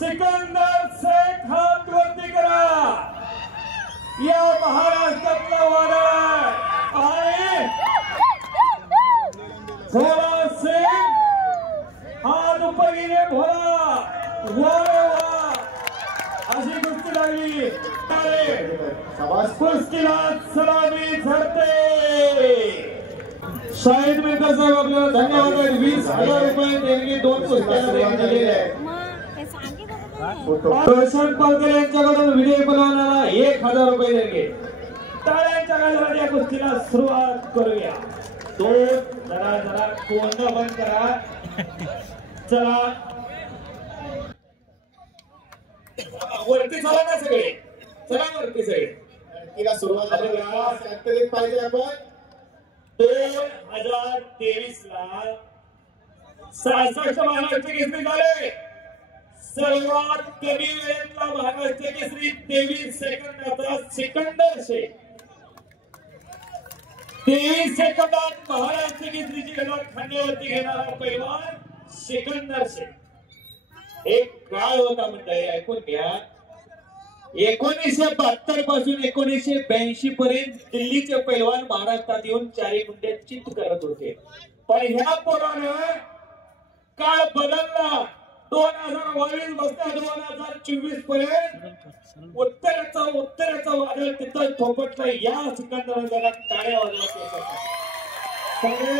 सिकंदर शेख हात वरती करा। या महाराष्ट्रातला वादळ आणि भोला सिंग हात उपगीने भोला वा अशी कुस्ती लागली। कुस्तीला सलामी झडते। शाहिद मेहता साहेब आपल्याला धन्यवाद। 20,000 रुपये देणगी 2 कुस्त्यांना दिलेले आहे। रोशन पालकर यांच्याकडून विजय बनवणारा 1,000 रुपये देणगी। टाळ्यांच्या गजरात या कुस्तीला सुरुवात करूया। तो जरा जरा कोंड बंद करा। चला वरती चला ना सगळे, चला वरती सगळे। तिला सुरुवात पाहिजे आपण 2023 ला 66 महाराष्ट्र केसरी झाले। सर्वात कमी वेळेतला महाराष्ट्र केसरी 23 सेकंदाचा सिकंदर शेख। 23 सेकंदात महाराष्ट्र केसरीची गदा खांद्यावरती घेणारा पैलवान सिकंदर शेख। एक काळ होता मंडळी, ऐकून घ्या। 1972 पासून 1982 पर्यंत दिल्लीचे पैलवान महाराष्ट्रात येऊन चारी गुंडे चित करत होते। पण ह्या पोरानं काळ बदलला। 2022 बसता 2024 पर्यंत उत्तरेचं वादळ तिथं थोपटलं। या सिकंदर जरा टाळ्या वाजवत सगळे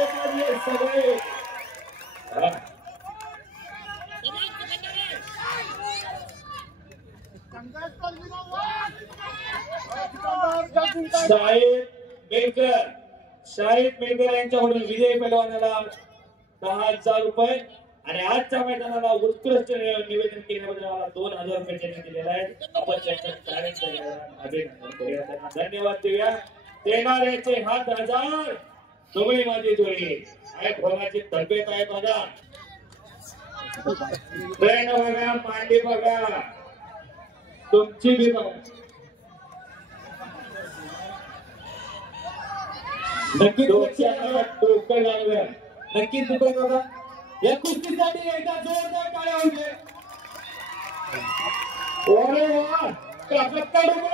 शाहिद मेहकर यांच्याकडून विजय पैलवानाला 10,000 रुपये आणि आजच्या मैदानाला उत्कृष्ट निवेदन केल्याबद्दल मला 2,000 रुपये त्यांनी दिलेला आहे। आपण त्यांच्या अभिनंदन करूया, त्यांना धन्यवाद देऊया। देणाऱ्याचे हात 1000 तुम्ही माझी जोडी आहे। भोगाची तब्येत आहे बघा, ट्रेन बघा, मांडी बघा, तुमची भी बघा। नक्की डोकं लागलं, नक्की दुखत होता। या कुस्तीसाठी एकदा जोरदार टाळ्या होते। अरे वा, कटका डोकं